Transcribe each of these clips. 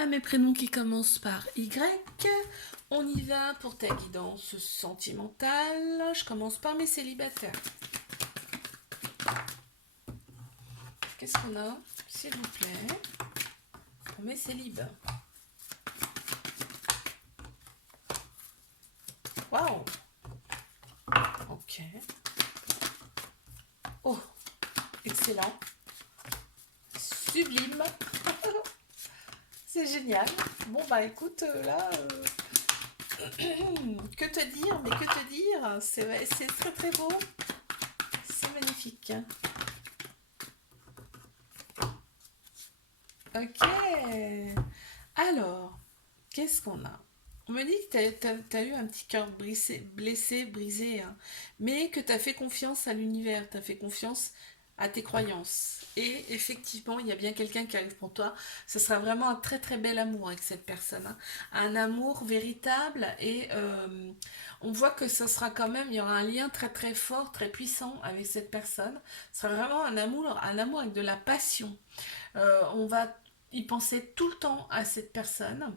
à mes prénoms qui commencent par Y. On y va pour ta guidance sentimentale. Je commence par mes célibataires. Qu'est-ce qu'on a, s'il vous plaît, pour mes célibes? Waouh. Ok. Oh, excellent. Sublime. C'est génial. Bon, bah écoute, là, que te dire, mais que te dire? C'est très très beau. C'est magnifique. Ok. Alors, qu'est-ce qu'on a? On me dit que t'as eu un petit cœur blessé, brisé, hein, mais que t'as fait confiance à l'univers, t'as fait confiance à tes croyances. Et effectivement, il y a bien quelqu'un qui arrive pour toi. Ce sera vraiment un très très bel amour avec cette personne, hein. Un amour véritable et on voit que ce sera quand même, il y aura un lien très très fort, très puissant avec cette personne. Ce sera vraiment un amour avec de la passion. On va y penser tout le temps à cette personne.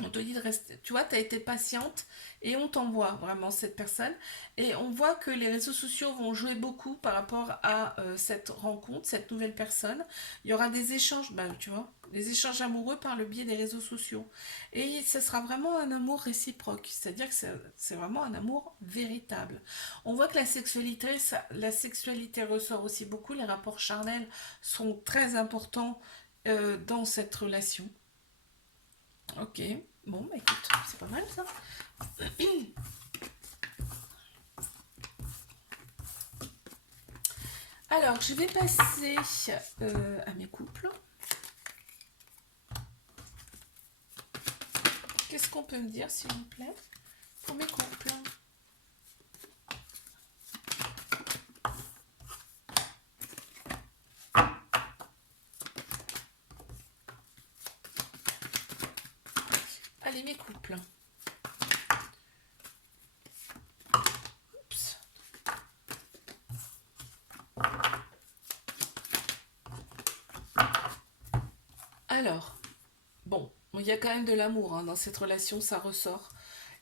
On te dit de rester, tu vois, tu as été patiente et on t'envoie vraiment cette personne. Et on voit que les réseaux sociaux vont jouer beaucoup par rapport à cette rencontre, cette nouvelle personne. Il y aura des échanges, ben, tu vois, des échanges amoureux par le biais des réseaux sociaux. Et ce sera vraiment un amour réciproque, c'est-à-dire que c'est vraiment un amour véritable. On voit que la sexualité ressort aussi beaucoup, les rapports charnels sont très importants dans cette relation. Ok, bon, bah écoute, c'est pas mal ça. Alors, je vais passer à mes couples. Qu'est-ce qu'on peut me dire, s'il vous plaît, pour mes couples? Allez, mes couples. Oups. Alors, bon, il y a quand même de l'amour hein, dans cette relation, ça ressort.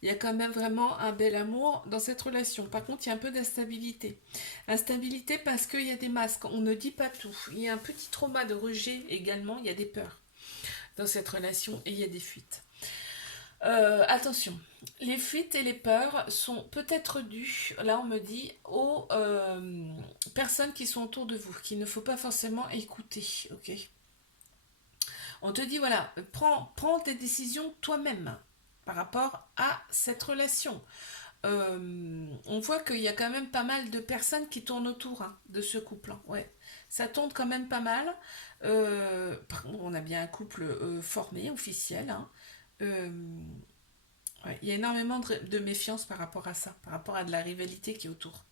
Il y a quand même vraiment un bel amour dans cette relation. Par contre, il y a un peu d'instabilité. Instabilité parce qu'il y a des masques, on ne dit pas tout. Il y a un petit trauma de rejet également, il y a des peurs dans cette relation et il y a des fuites. Attention, les fuites et les peurs sont peut-être dues, là on me dit, aux personnes qui sont autour de vous, qu'il ne faut pas forcément écouter, ok? On te dit, voilà, prends tes décisions toi-même par rapport à cette relation. On voit qu'il y a quand même pas mal de personnes qui tournent autour hein, de ce couple, hein. Ouais, ça tourne quand même pas mal. Par contre, on a bien un couple formé, officiel, hein. Euh, Ouais, il y a énormément de méfiance par rapport à ça, par rapport à de la rivalité qui est autour.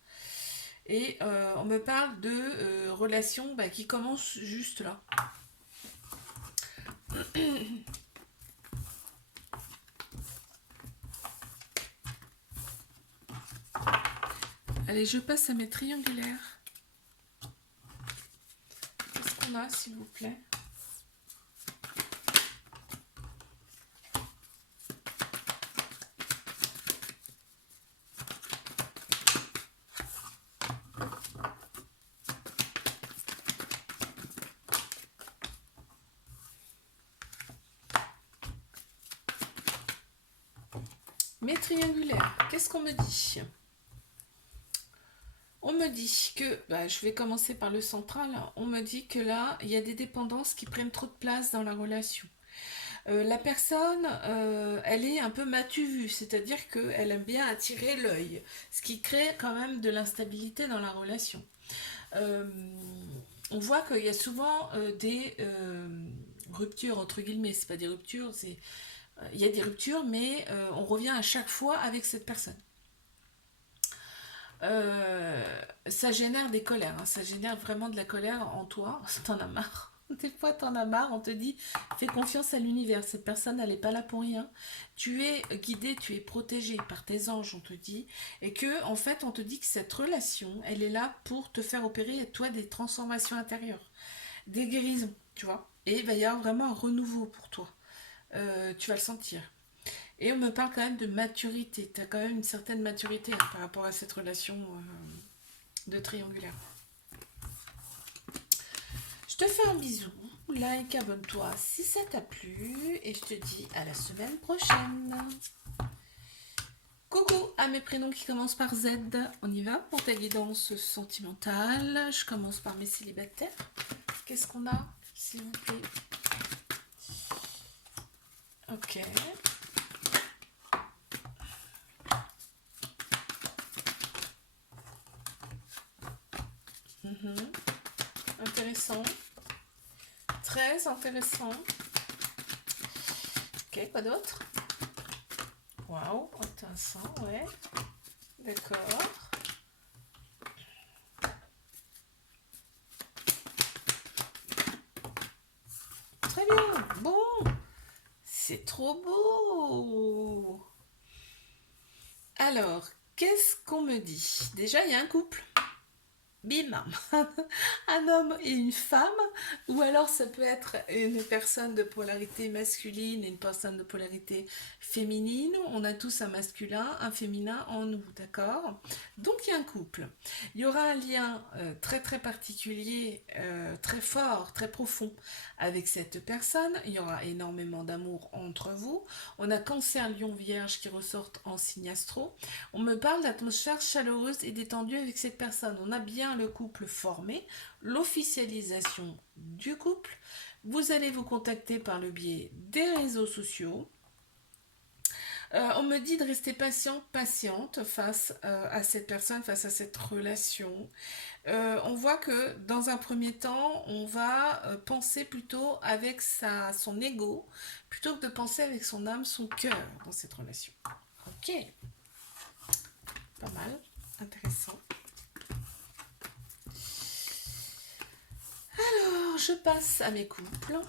Et on me parle de relations bah, qui commencent juste là. Allez, je passe à mes triangulaires. Qu'est-ce qu'on a, s'il vous plaît? Mes triangulaires, qu'est-ce qu'on me dit? On me dit que, bah, je vais commencer par le central, on me dit que là, il y a des dépendances qui prennent trop de place dans la relation. La personne, elle est un peu matu vue, c'est-à-dire qu'elle aime bien attirer l'œil, ce qui crée quand même de l'instabilité dans la relation. Euh, on voit qu'il y a souvent des ruptures, entre guillemets, c'est pas des ruptures, il y a des ruptures, mais on revient à chaque fois avec cette personne. Ça génère des colères, hein, ça génère vraiment de la colère en toi, t'en as marre. Des fois, t'en as marre, on te dit, fais confiance à l'univers, cette personne, elle n'est pas là pour rien. Tu es guidé, tu es protégé par tes anges, on te dit. Et que, en fait, on te dit que cette relation, elle est là pour te faire opérer, à toi, des transformations intérieures, des guérisons, tu vois. Et il va y avoir vraiment un renouveau pour toi. tu vas le sentir. Et on me parle quand même de maturité. Tu as quand même une certaine maturité hein, par rapport à cette relation de triangulaire. Je te fais un bisou, like, abonne-toi si ça t'a plu et je te dis à la semaine prochaine. Coucou à mes prénoms qui commencent par Z. On y va pour ta guidance sentimentale. Je commence par mes célibataires. Qu'est-ce qu'on a, s'il vous plaît? Ok. Intéressant. Très intéressant. Ok, quoi d'autre? Waouh, intéressant, ouais. D'accord. Très bien. Bon, c'est trop beau. Alors, qu'est-ce qu'on me dit? Déjà, il y a un couple. Bim, un homme et une femme, ou alors ça peut être une personne de polarité masculine et une personne de polarité féminine. On a tous un masculin, un féminin en nous, d'accord? Donc il y a un couple. Il y aura un lien très très particulier, très fort, très profond avec cette personne. Il y aura énormément d'amour entre vous. On a Cancer, Lion, Vierge qui ressortent en signe astro. On me parle d'atmosphère chaleureuse et détendue avec cette personne. On a bien le couple formé, l'officialisation du couple. Vous allez vous contacter par le biais des réseaux sociaux. On me dit de rester patient, patiente face à cette personne, face à cette relation. On voit que dans un premier temps, on va penser plutôt avec son ego, plutôt que de penser avec son âme, son cœur dans cette relation. Ok, pas mal, intéressant. Alors, je passe à mes couples.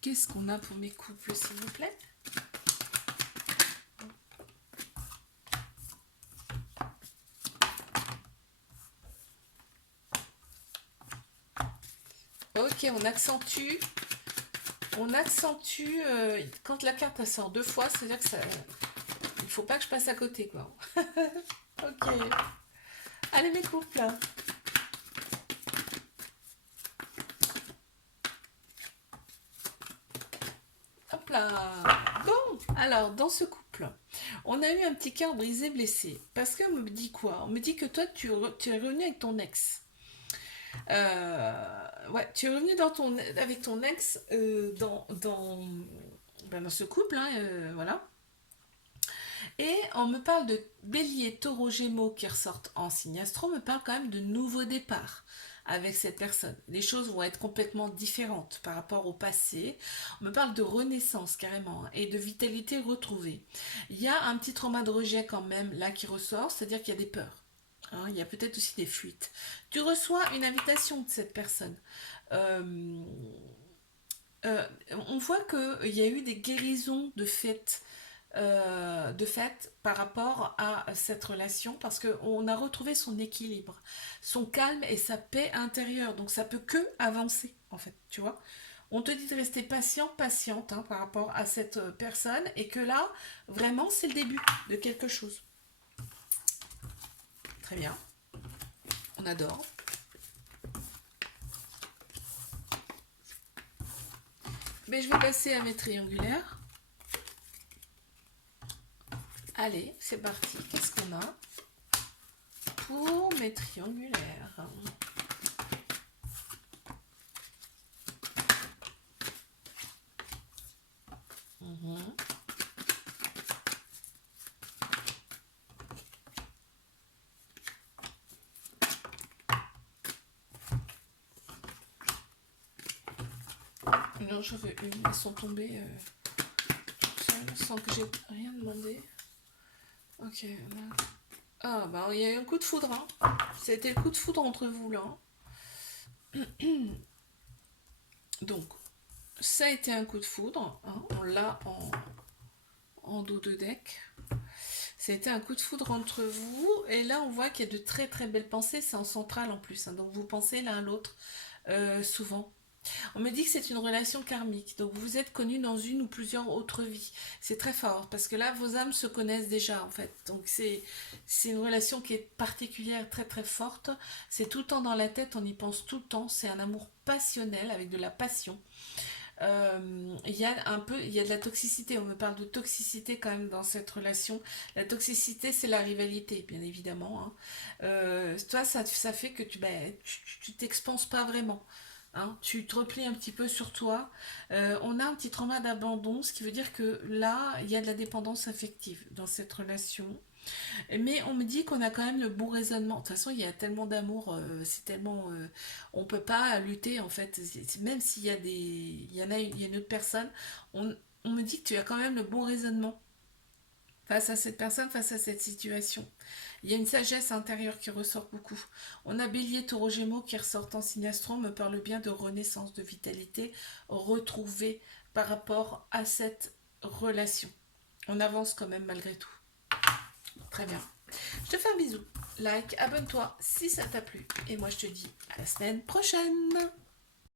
Qu'est-ce qu'on a pour mes couples, s'il vous plaît? Ok, on accentue. Quand la carte elle sort deux fois, c'est-à-dire que ça, il faut pas que je passe à côté, quoi. Ok. Allez, mes couples. Hop là. Bon, alors, dans ce couple, on a eu un petit cœur brisé, blessé. Parce qu'on me dit quoi? On me dit que toi, tu es revenu avec ton ex. Ouais, tu es revenu avec ton ex dans ce couple, hein, voilà. Et on me parle de bélier, taureau, gémeaux qui ressortent en signe astro, on me parle quand même de nouveau départ avec cette personne. Les choses vont être complètement différentes par rapport au passé. On me parle de renaissance carrément hein, et de vitalité retrouvée. Il y a un petit trauma de rejet quand même là qui ressort, c'est-à-dire qu'il y a des peurs. Hein, il y a peut-être aussi des fuites. Tu reçois une invitation de cette personne. Euh, on voit qu'il y a eu des guérisons de fait par rapport à cette relation parce qu'on a retrouvé son équilibre, son calme et sa paix intérieure. Donc ça peut que avancer en fait, tu vois. On te dit de rester patient, patiente hein, par rapport à cette personne et que là, vraiment, c'est le début de quelque chose. Très bien, on adore. Mais je vais passer à mes triangulaires. Allez, c'est parti. Qu'est-ce qu'on a pour mes triangulaires? Non, j'en veux une. Elles sont tombées sans que j'ai rien demandé. Ok, là. Ah, bah, il y a eu un coup de foudre. Hein. C'était le coup de foudre entre vous, là. Donc, ça a été un coup de foudre. Hein. On l'a en dos de deck. Ça a été un coup de foudre entre vous. Et là, on voit qu'il y a de très très belles pensées. C'est en centrale en plus. Hein. Donc, vous pensez l'un à l'autre souvent. On me dit que c'est une relation karmique, donc vous êtes connus dans une ou plusieurs autres vies. C'est très fort, parce que là, vos âmes se connaissent déjà, en fait. Donc c'est une relation qui est particulière, très très forte. C'est tout le temps dans la tête, on y pense tout le temps. C'est un amour passionnel, avec de la passion. Il y a un peu, il y a de la toxicité. On me parle de toxicité quand même dans cette relation. La toxicité, c'est la rivalité, bien évidemment, hein. Toi, ça fait que tu t'expanses pas vraiment. Hein. Tu te replies un petit peu sur toi. On a un petit trauma d'abandon, ce qui veut dire que là, il y a de la dépendance affective dans cette relation. Mais on me dit qu'on a quand même le bon raisonnement. De toute façon, il y a tellement d'amour, c'est tellement, on peut pas lutter en fait. Même s'il y a des, il y a une autre personne, on me dit que tu as quand même le bon raisonnement face à cette personne, face à cette situation. Il y a une sagesse intérieure qui ressort beaucoup. On a Bélier, Taureau, Gémeaux qui ressortent en signe astro, on me parle bien de renaissance, de vitalité retrouvée par rapport à cette relation. On avance quand même malgré tout. Très bien. Je te fais un bisou. Like, abonne-toi si ça t'a plu. Et moi, je te dis à la semaine prochaine.